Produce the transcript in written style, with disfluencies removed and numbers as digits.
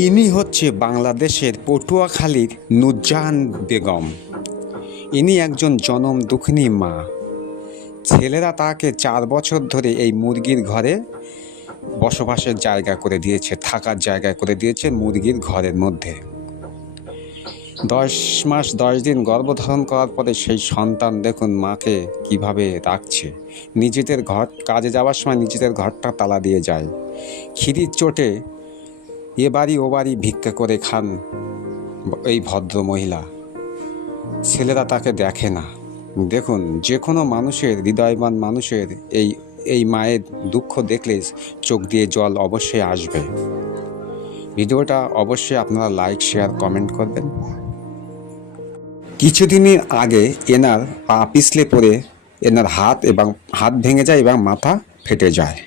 ইনি হচ্ছে বাংলাদেশের পটুয়াখালীর নুরজাহান বেগম। ইনি একজন জনম দুঃখিনী মা। ছেলেরা তাকে 4 বছর ধরে এই মুরগির ঘরে বসবাসের জায়গা করে দিয়েছে, থাকার জায়গা করে দিয়েছে মুরগির ঘরের মধ্যে। 10 মাস 10 দিন গর্ভধারণ করার পরে সেই সন্তান দেখুন মাকে কিভাবে রাখছে। নিজেদের ঘর, কাজে যাওয়ার সময় নিজেদের ঘরটা তালা দিয়ে যায়। খিদির চোটে এ বাড়ি ও বাড়ি ভিক্ষা করে খান এই ভদ্র মহিলা। ছেলেরা তাকে দেখে না। দেখুন, যে কোনো মানুষের, হৃদয়বান মানুষের এই মায়ের দুঃখ দেখলে চোখ দিয়ে জল অবশ্যই আসবে। ভিডিওটা অবশ্যই আপনারা লাইক, শেয়ার, কমেন্ট করবেন। কিছুদিনের আগে এনার পা পিছলে পড়ে এনার হাত ভেঙে যায় এবং মাথা ফেটে যায়।